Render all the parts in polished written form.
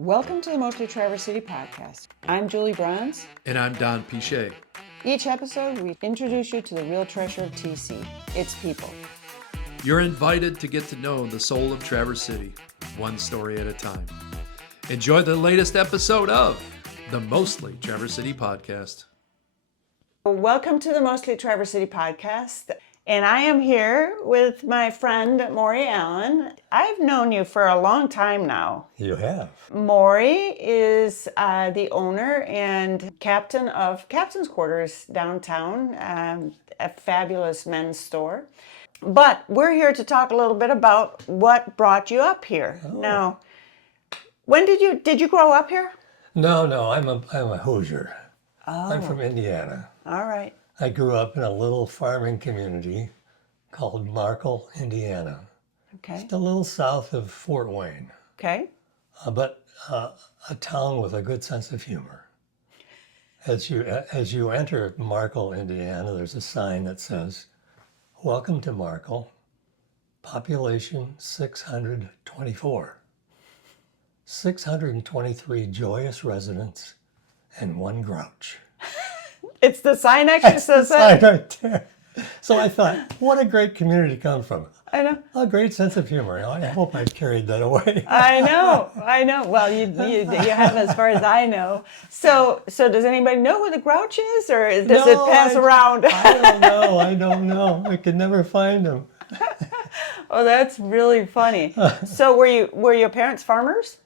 Welcome to the Mostly Traverse City podcast. I'm Julie Bronze. And I'm Don Pichet. Each episode, we introduce you to the real treasure of TC, its people. You're invited to get to know the soul of Traverse City, one story at a time. Enjoy the latest episode of the Mostly Traverse City podcast. Welcome to the Mostly Traverse City podcast. And I am here with my friend, Maurie Allen. I've known you for a long time now. You have. Maurie is the owner and captain of Captain's Quarters downtown, a fabulous men's store. But we're here to talk a little bit about what brought you up here. Oh. Now, when did you grow up here? No, I'm a Hoosier. Oh. I'm from Indiana. All right. I grew up in a little farming community called Markle, Indiana. Okay. Just a little south of Fort Wayne, Okay. but a town with a good sense of humor. As you enter Markle, Indiana, there's a sign that says, "Welcome to Markle, population 624. 623 joyous residents and one grouch." It's the sign actually says Sign that. right there. So I thought, what a great community to come from. I know. A great sense of humor. I hope I've carried that away. I know. Well, you have as far as I know. So does anybody know who the grouch is, or does it pass around? I don't know. I could never find them. Oh, that's really funny. So were your parents farmers?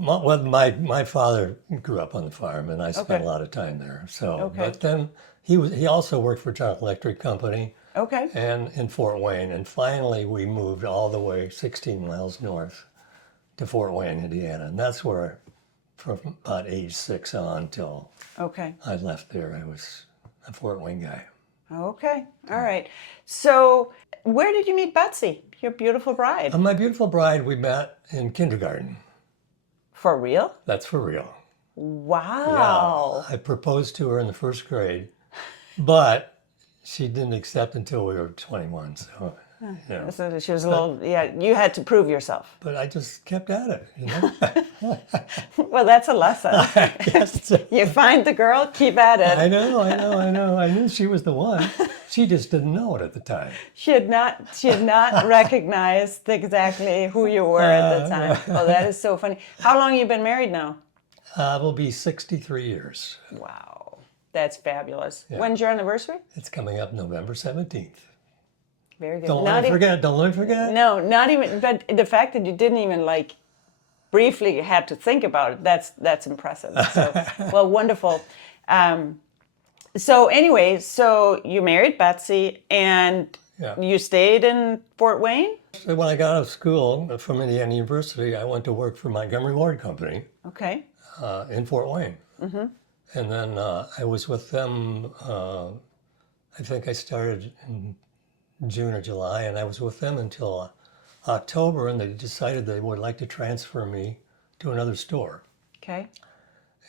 My father grew up on the farm, and I spent Okay. a lot of time there. So, Okay. but then he also worked for General Electric Company Okay. and in Fort Wayne, and finally we moved all the way 16 miles north to Fort Wayne, Indiana, and that's where, from about age 6 on till Okay. I left there, I was a Fort Wayne guy. Okay. All right. So where did you meet Betsy, your beautiful bride? My beautiful bride, we met in kindergarten. For real? That's for real. Wow. Yeah, I proposed to her in the first grade, but she didn't accept until we were 21. So, So she was a little, you had to prove yourself. But I just kept at it, Well, that's a lesson. Yes. You find the girl, keep at it. I know. I knew she was the one. She just didn't know it at the time. She had not recognized exactly who you were at the time. Oh, that is so funny. How long have you been married now? We'll be 63 years. Wow. That's fabulous. Yeah. When's your anniversary? It's coming up November 17th. Very good. Don't let me forget. Don't let me forget. No, not even, but the fact that you didn't even briefly have to think about it, that's impressive. So, well, wonderful. So anyway, so you married Betsy and Yeah. you stayed in Fort Wayne? So when I got out of school from Indiana University, I went to work for Montgomery Ward Company Okay. in Fort Wayne. Mm-hmm. And then I was with them, I think I started in June or July, and I was with them until October, and they decided they would like to transfer me to another store. Okay.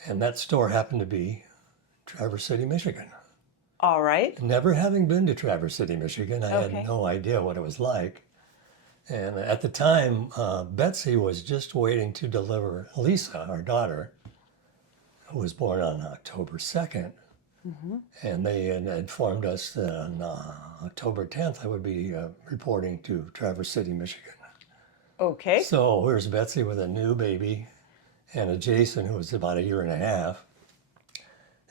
And that store happened to be Traverse City, Michigan. All right. Never having been to Traverse City, Michigan, I Okay. had no idea what it was like. And at the time, Betsy was just waiting to deliver Lisa, our daughter, who was born on October 2nd. Mm-hmm. And they had informed us that on October 10th, I would be reporting to Traverse City, Michigan. Okay. So here's Betsy with a new baby and a Jason who was about a year and a half.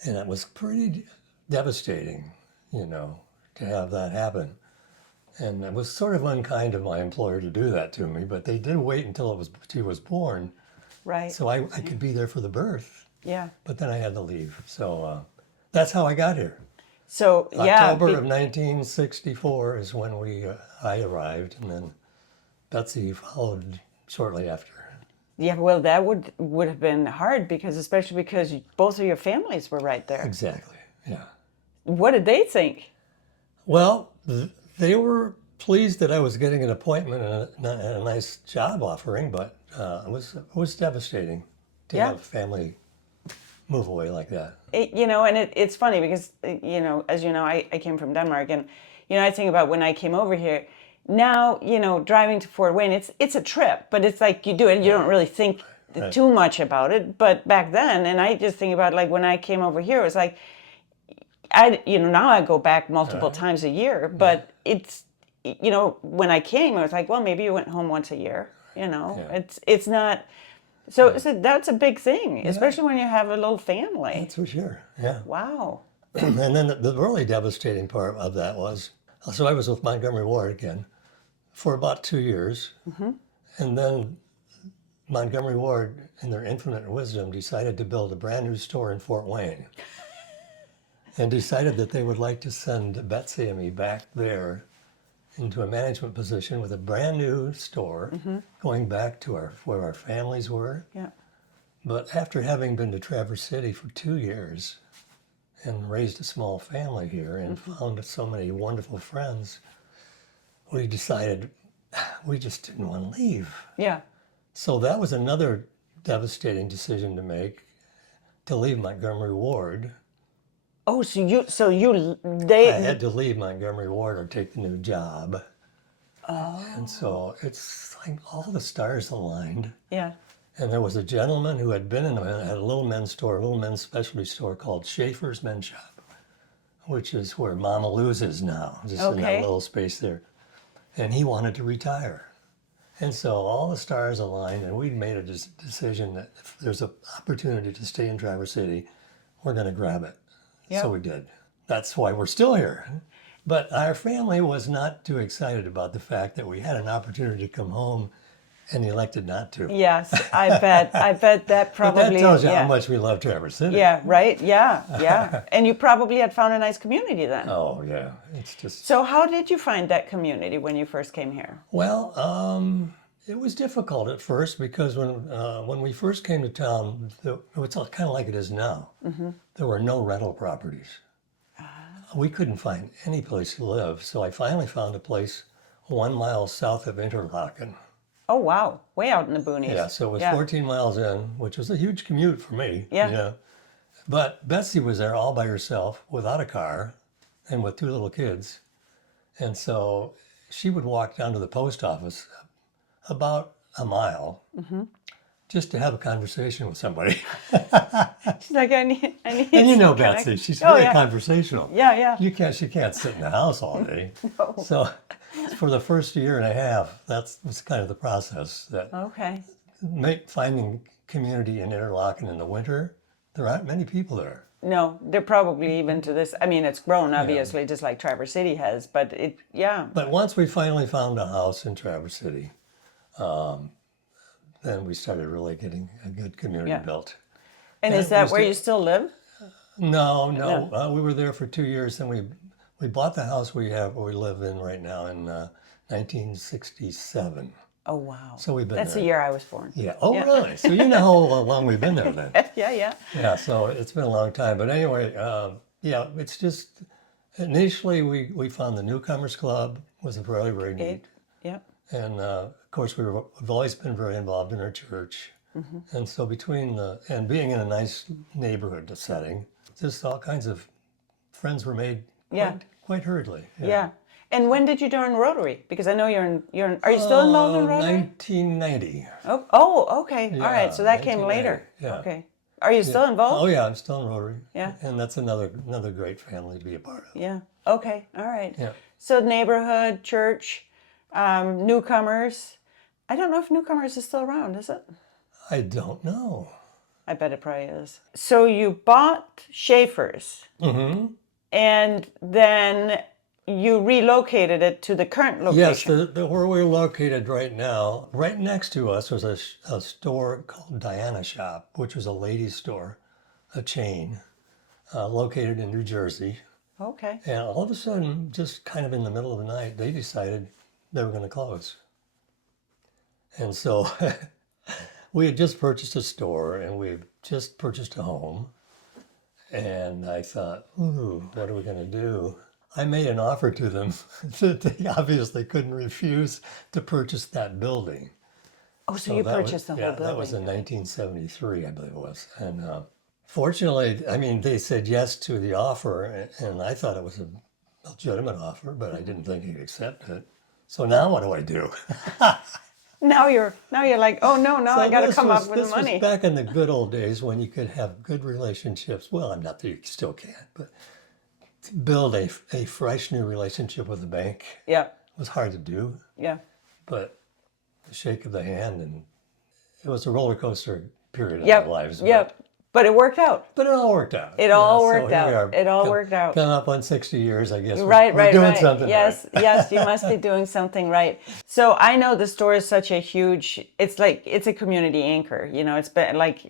And it was pretty devastating, to have that happen. And it was sort of unkind of my employer to do that to me, but they did wait until she was born, Right. so I could be there for the birth. Yeah. But then I had to leave. So that's how I got here. So October of 1964 is when I arrived, and then Betsy followed shortly after. Yeah, well, that would have been hard especially because both of your families were right there. Exactly, yeah. What did they think? Well, they were pleased that I was getting an appointment and a nice job offering, but it was devastating to Yeah. have family move away like that. It's funny because, as you know, I came from Denmark, and, I think about when I came over here, now, driving to Fort Wayne, it's a trip, but it's like you do it, you don't really think right. too much about it. But back then, and I just think about like when I came over here, it was like now I go back multiple times a year, but it's when I came, I was like, well, maybe you went home once a year. Yeah. It's not. So that's a big thing, especially when you have a little family. That's for sure. Yeah. Wow. And then the really devastating part of that was, so I was with Montgomery Ward again for about 2 years. And then Montgomery Ward, in their infinite wisdom, decided to build a brand new store in Fort Wayne and decided that they would like to send Betsy and me back there into a management position with a brand new store, going back to where our families were. Yeah. But after having been to Traverse City for 2 years and raised a small family here and found so many wonderful friends, we decided we just didn't want to leave. Yeah. So that was another devastating decision to make, to leave Montgomery Ward. Oh, I had to leave Montgomery Ward or take the new job. Oh. And so it's like all the stars aligned. Yeah. And there was a gentleman who had been had a little men's store, a little men's specialty store called Schaefer's Men's Shop, which is where Mama Lou's is now, just in that little space there. And he wanted to retire. And so all the stars aligned, and we'd made a decision that if there's an opportunity to stay in Traverse City, we're going to grab it. Yep. So we did. That's why we're still here. But our family was not too excited about the fact that we had an opportunity to come home and elected not to. Yes, I bet. I bet that probably. But that tells you how much we love Traverse City. Yeah, right? Yeah. And you probably had found a nice community then. Oh, yeah. It's just... So how did you find that community when you first came here? Well, it was difficult at first because when we first came to town, it was kind of like it is now. There were no rental properties. We couldn't find any place to live, so I finally found a place 1 mile south of Interlaken. Oh, wow. Way out in the boonies. Yeah, so it was 14 miles in, which was a huge commute for me. Yeah. But Betsy was there all by herself without a car and with 2 little kids. And so she would walk down to the post office about a mile just to have a conversation with somebody. She's like, I need And you know Betsy, she's very conversational. Yeah. She can't sit in the house all day. No. So for the first year and a half, that was kind of the process. That finding community in Interlaken in the winter, there aren't many people there. No, they're probably even to this. I mean, it's grown obviously, just like Traverse City has. But But once we finally found a house in Traverse City, then we started really getting a good community built. And is that where you still live? No. We were there for 2 years, and we bought the house we live in right now in 1967. Oh, wow. So we've been That's there. the year I was born. Yeah. Oh, really? So you know how long we've been there then? Yeah. Yeah, so it's been a long time. But anyway, it's just, initially we found the Newcomers Club was very, very neat. Yep. And of course, we've always been very involved in our church. And so and being in a nice neighborhood setting, just all kinds of friends were made quite hurriedly. Yeah. And when did you join Rotary? Because I know you're in are you still involved in Rotary? 1990. Oh, okay. Yeah, All right. So that came later. Yeah. Okay. Are you still involved? Oh yeah, I'm still in Rotary. Yeah. And that's another great family to be a part of. Yeah. Okay. All right. Yeah. So neighborhood, church, newcomers. I don't know if newcomers is still around, is it? I don't know. I bet it probably is. So you bought Schaefer's. And then you relocated it to the current location. Yes, where we're located right now, right next to us was a store called Diana Shop, which was a ladies' store, a chain, located in New Jersey. Okay. And all of a sudden, just kind of in the middle of the night, they decided they were going to close. And so we had just purchased a store and we had just purchased a home. And I thought, what are we going to do? I made an offer to them that they obviously couldn't refuse to purchase that building. Oh, so you purchased the whole building. That was in 1973, I believe it was. And fortunately, I mean, they said yes to the offer, and I thought it was a legitimate offer, but I didn't think he'd accept it. So now what do I do? Now you're like, oh no, now So I got to this come was, up with this the money. was back in the good old days when you could have good relationships. Well, I'm not that you still can, but to build a fresh new relationship with the bank Yeah, was hard to do. yeah, But the shake of the hand, and it was a roller coaster period in our yep, lives. yep. But it worked out. But it all worked out. It all So worked here we out. are. It all worked out. Coming up on 60 years, I guess. Right, we're doing right. something Yes, right. yes, you must be doing something right. So I know the store is such a huge, it's like, it's a community anchor. You know, it's been like,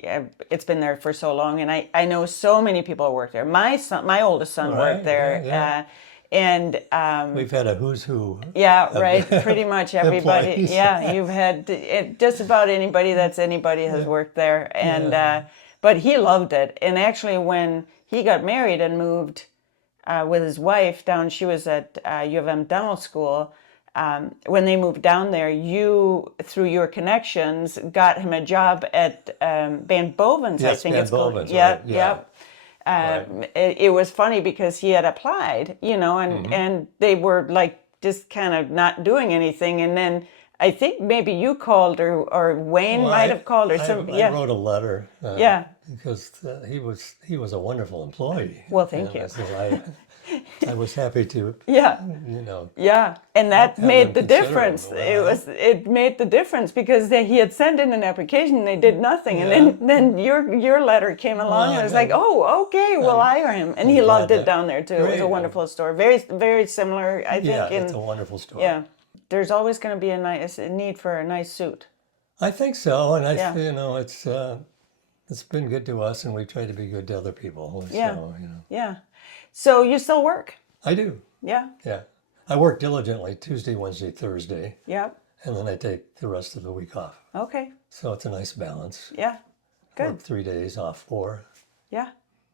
it's been there for so long. And I know so many people who work there. My oldest son Right, worked there. yeah. And We've had a who's who. yeah, of right. Pretty much everybody. employees. Yeah, you've had just about anybody that's anybody has worked there, and but he loved it. And actually, when he got married and moved with his wife down, she was at U of M Dental School. When they moved down there, you, through your connections, got him a job at Van Boven's. I Yes, think Van it's called. Boven's, Yeah, right, yeah. yep. Right. It was funny because he had applied, you know, Mm-hmm. and they were like just kind of not doing anything. And then I think maybe you called or Wayne Well, might have called or something. I Yeah. wrote a letter. Yeah. Because he was a wonderful employee. Well, thank you. So I was happy to, Yeah. you know, Yeah, and that have made the them consider difference. him. It made the difference because he had sent in an application and they did nothing, and then your letter came along and it was like, oh, okay, we'll hire him, and he loved it down there too. It was a Great. wonderful store, very similar, I think. yeah, in, it's a wonderful story. yeah, there's always going to be a need for a nice suit. I think so, and Yeah. you know, it's been good to us, and we try to be good to other people. Yeah. So, you know, Yeah, so you still work? I do. Yeah, Yeah, I work diligently Tuesday, Wednesday, Thursday, yeah, and then I take the rest of the week off. okay, So it's a nice balance. yeah, good, Work 3 days, off 4. yeah,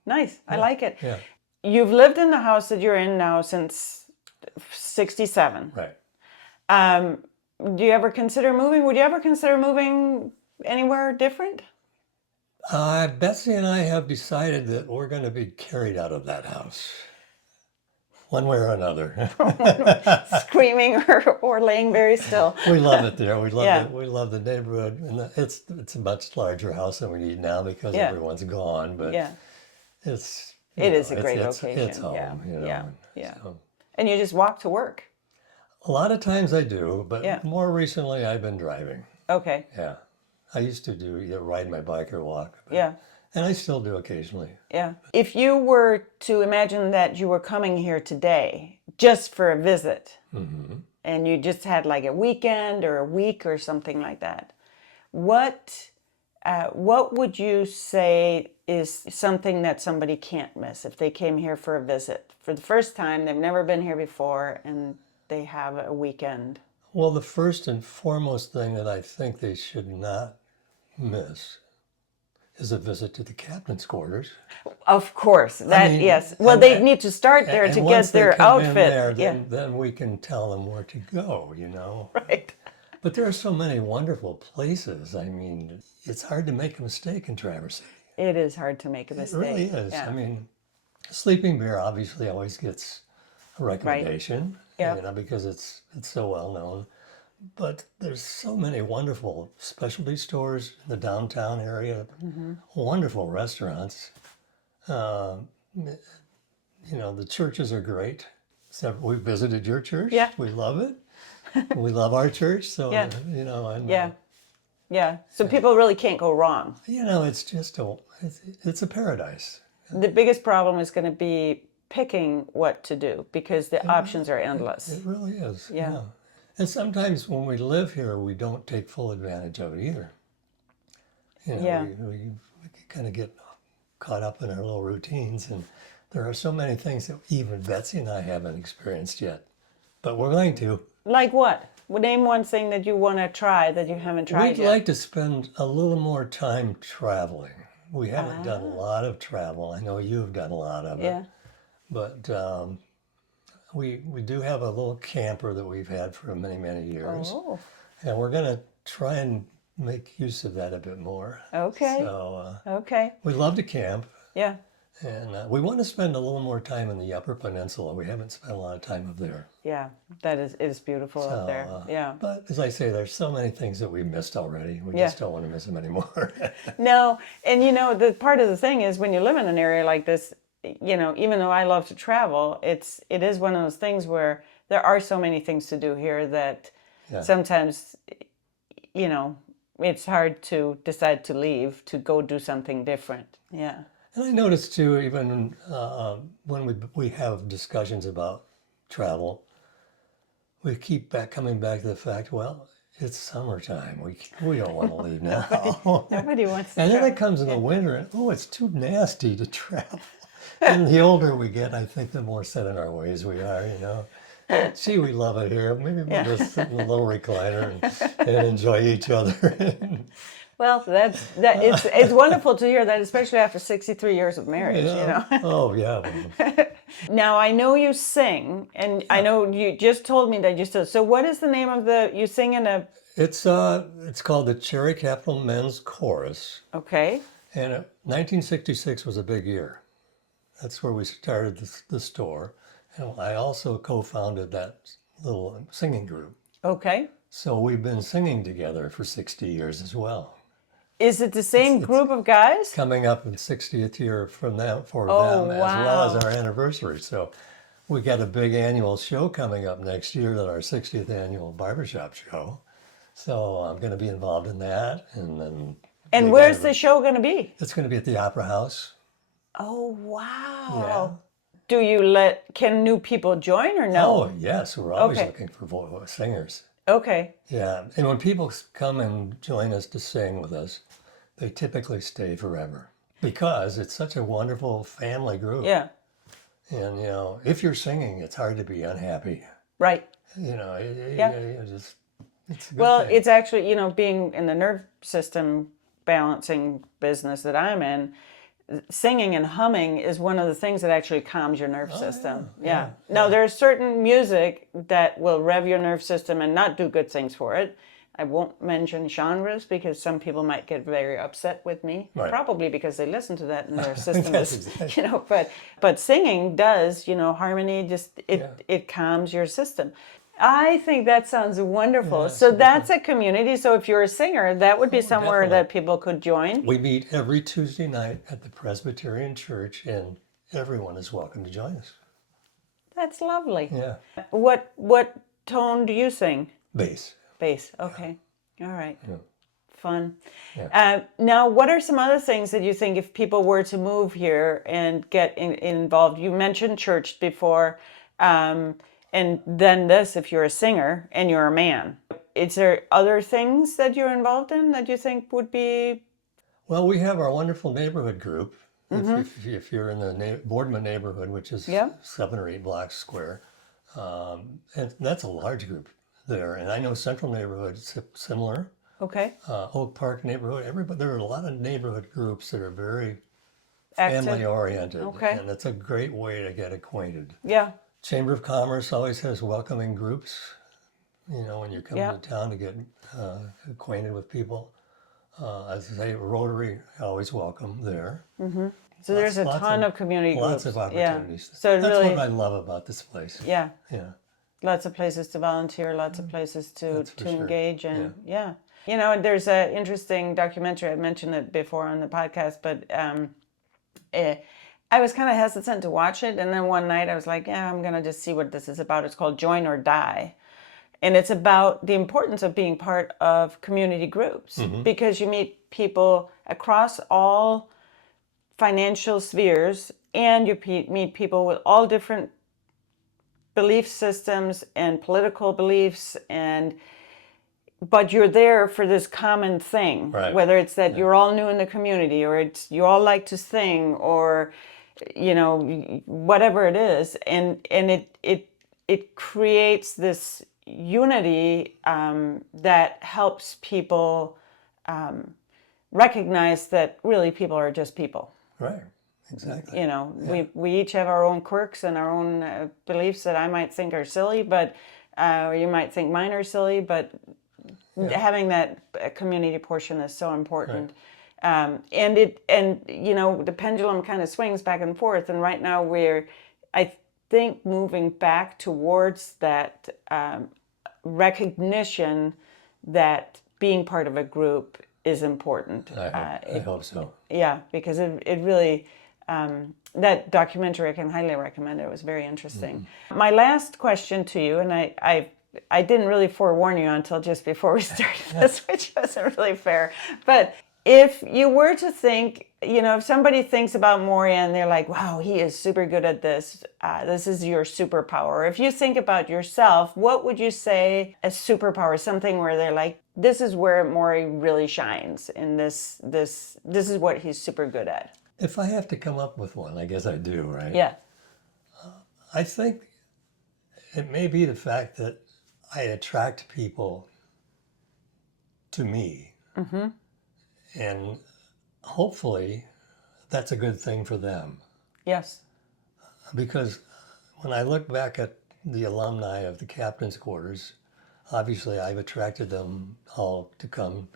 nice. I like it. Yeah, You've lived in the house that you're in now since 67. right. Do you ever consider moving? Would you ever consider moving anywhere different? Betsy and I have decided that we're going to be carried out of that house, one way or another. Screaming or laying very still? We love it there. We love Yeah. it. We love the neighborhood, and it's a much larger house than we need now because Yeah. everyone's gone. But Yeah, it's it is a it's- great it's- location. It's home, yeah, you know. yeah, and yeah. so And you just walk to work. a lot of times I do, but Yeah. more recently I've been driving. Okay. Yeah, I used to do either ride my bike or walk, Yeah. and I still do occasionally. Yeah. If you were to imagine that you were coming here today just for a visit, Mm-hmm. and you just had like a weekend or a week or something like that, what would you say is something that somebody can't miss if they came here for a visit for the first time? They've never been here before, and they have a weekend. Well, the first and foremost thing that I think they should not miss is a visit to the captain's quarters. Of course, that mean, yes. Well, and- they need to start there And to get once they their come in outfit. there, Yeah, then we can tell them where to go, you know. right. But there are so many wonderful places. I mean, it's hard to make a mistake in Traverse City. It is hard to make a It mistake. really is. Yeah. I mean, Sleeping Bear obviously always gets a recommendation, Yeah. you know, because it's so well known. But there's so many wonderful specialty stores in the downtown area, Mm-hmm. wonderful restaurants. You know, the churches are great. So we visited your church. Yeah. We love it. We love our church. So, Yeah. you know, and, Yeah, yeah. So people really can't go wrong. you know, it's just it's a paradise. The biggest problem is going to be picking what to do because the options are endless. It really is. Yeah. And sometimes when we live here, we don't take full advantage of it either. You know, Yeah. we kind of get caught up in our little routines, and there are so many things that even Betsy and I haven't experienced yet, but we're going to. Like what? Well, name one thing that you want to try that you haven't tried We'd yet. like to spend a little more time traveling. We haven't done a lot of travel. I know you've done a lot of it. Yeah. But we do have a little camper that we've had for many, many years. Oh, And we're going to try and make use of that a bit more. okay. So Okay. we love to camp. Yeah. And we want to spend a little more time in the Upper Peninsula. We haven't spent a lot of time up there. Yeah, it is beautiful up there. Yeah. But as I say, there's so many things that we missed already. We Yeah. just don't want to miss them anymore. No, and the part of the thing is when you live in an area like this, even though I love to travel, it is one of those things where there are so many things to do here that sometimes, it's hard to decide to leave to go do something different. Yeah. And I noticed too, even when we have discussions about travel, we keep coming back to the fact, well, it's summertime. We don't want to leave now. Nobody wants to And then travel. it comes in the winter, and it's too nasty to travel. And the older we get, I think the more set in our ways we are, Gee, we love it here. Maybe we'll just sit in the little recliner and enjoy each other. Well, it's wonderful to hear that, especially after 63 years of marriage, Oh, yeah. Now, I know you sing, and I know you just told me that you still. So what is the name of you sing in a... It's called the Cherry Capital Men's Chorus. Okay. And 1966 was a big year. That's where we started the store. And I also co-founded that little singing group. Okay. So we've been singing together for 60 years as well. Is it the same group of guys? Coming up in 60th year from them as well wow. as our anniversary. So we got a big annual show coming up next year, our 60th annual barbershop show. So I'm going to be involved in that. And where's the show going to be? It's going to be at the Opera House. Oh, wow. Yeah. Can new people join or no? Oh, yes. We're always Okay. looking for singers. Okay. Yeah. And when people come and join us to sing with us, they typically stay forever because it's such a wonderful family group. Yeah. And, if you're singing, it's hard to be unhappy. Right. It's a good thing. It's actually, being in the nerve system balancing business that I'm in, singing and humming is one of the things that actually calms your nerve system. Yeah. Now, there's certain music that will rev your nerve system and not do good things for it. I won't mention genres because some people might get very upset with me, probably because they listen to that and their system is, but singing does, harmony, just, it calms your system. I think that sounds wonderful. Yeah, so that's a community. So if you're a singer, that would be somewhere definitely. that people could join. We meet every Tuesday night at the Presbyterian Church, and everyone is welcome to join us. That's lovely. Yeah. What tone do you sing? Bass. Bass. Okay. All right. Yeah. Fun. Yeah. Now, what are some other things that you think if people were to move here and get involved? You mentioned church before. And then this, if you're a singer and you're a man. Is there other things that you're involved in that you think would be? Well, we have our wonderful neighborhood group. If you're in the Boardman neighborhood, which is 7 or 8 blocks square, and that's a large group there. And I know Central neighborhood is similar. Okay. Oak Park neighborhood. There are a lot of neighborhood groups that are very Active. family oriented. Okay. And it's a great way to get acquainted. Yeah. Chamber of Commerce always has welcoming groups, when you come to town to get acquainted with people. As I say, Rotary, always welcome there. Mm-hmm. So there's a ton of community groups. Lots of opportunities. Yeah. So that's really, what I love about this place. Yeah. Yeah. Lots of places to volunteer, lots of places to sure. engage in. Yeah. There's an interesting documentary, I mentioned it before on the podcast, but I was kind of hesitant to watch it, and then one night I was like, I'm going to just see what this is about. It's called Join or Die. And it's about the importance of being part of community groups because you meet people across all financial spheres and you meet people with all different belief systems and political beliefs, but you're there for this common thing, whether it's that you're all new in the community or it's you all like to sing or whatever it is, and it creates this unity that helps people recognize that really people are just people. Right. Exactly. We each have our own quirks and our own beliefs that I might think are silly, but or you might think mine are silly, but having that community portion is so important. And the pendulum kind of swings back and forth. And right now I think, moving back towards that recognition that being part of a group is important. I hope so. Yeah, because it really, that documentary, I can highly recommend it. It was very interesting. My last question to you, and I didn't really forewarn you until just before we started this, which wasn't really fair. But if you were to think, if somebody thinks about Maurie and they're like, wow, he is super good at this, this is your superpower. Or if you think about yourself, what would you say a superpower, something where they're like, this is where Maurie really shines, and this is what he's super good at? If I have to come up with one, I guess I do, right? Yeah. I think it may be the fact that I attract people to me. Mm-hmm. And hopefully that's a good thing for them. Yes. Because when I look back at the alumni of the captain's quarters, obviously I've attracted them all to come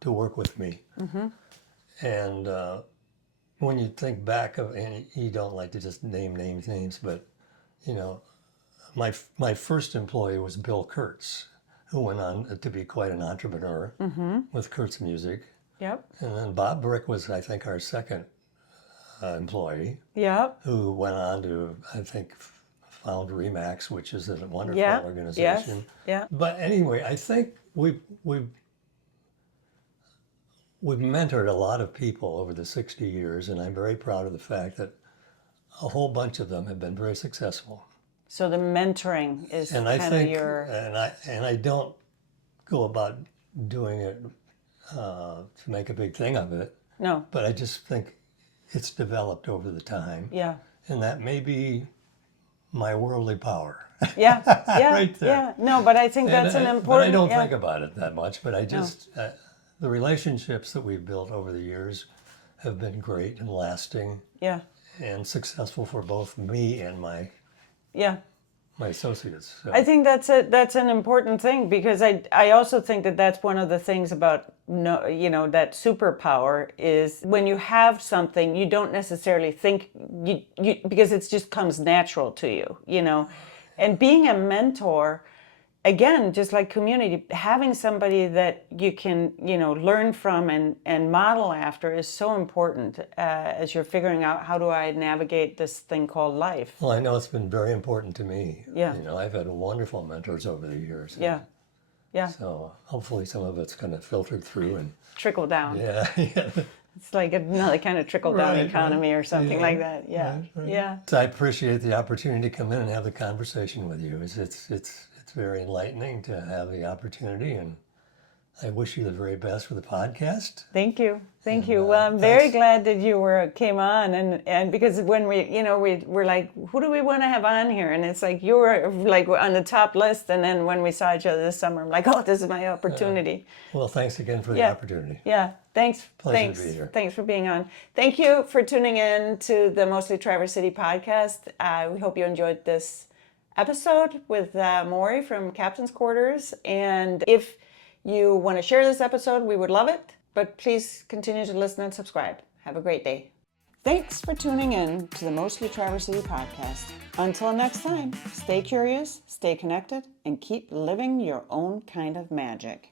to work with me. Mm-hmm. And when you think back of, and you don't like to just name names, but my first employee was Bill Kurtz, who went on to be quite an entrepreneur with Kurtz Music. Yep. And then Bob Brick was, I think, our second employee. Yep. Who went on to, I think, found Remax, which is a wonderful organization. Yes. Yeah. But anyway, I think we've mentored a lot of people over the 60 years, and I'm very proud of the fact that a whole bunch of them have been very successful. So the mentoring is And kind I think, of your... And I don't go about doing it to make a big thing of it. No. But I just think it's developed over the time. Yeah. And that may be my worldly power. Yeah. Yeah. Right there. Yeah. No, but I think that's an important... But I don't think about it that much. But I just, the relationships that we've built over the years have been great and lasting. Yeah. And successful for both me and my associates. So. I think that's an important thing, because I also think that that's one of the things about that superpower is when you have something, you don't necessarily think you because it just comes natural to you, and being a mentor, again, just like community, having somebody that you can learn from and model after is so important as you're figuring out, how do I navigate this thing called life. Well, I know it's been very important to me. Yeah. I've had wonderful mentors over the years. Yeah. Yeah. So hopefully some of it's kind of filtered through and trickle down. Yeah. It's like another kind of trickle down economy or something like that. Yeah. Right. Yeah. So I appreciate the opportunity to come in and have the conversation with you. It's very enlightening to have the opportunity, and I wish you the very best for the podcast. Thank you. Thank you. Well, I'm very glad that you came on, and because when we're like, who do we want to have on here? And it's like, you were like on the top list, and then when we saw each other this summer, I'm like, oh, this is my opportunity. Well, thanks again for the opportunity. Yeah. Thanks. Pleasure to be here. Thanks for being on. Thank you for tuning in to the Mostly Traverse City podcast. We hope you enjoyed this episode with Maurie from Captain's Quarters. And if you want to share this episode, we would love it. But please continue to listen and subscribe. Have a great day. Thanks for tuning in to the Mostly Traverse City podcast. Until next time, stay curious, stay connected, and keep living your own kind of magic.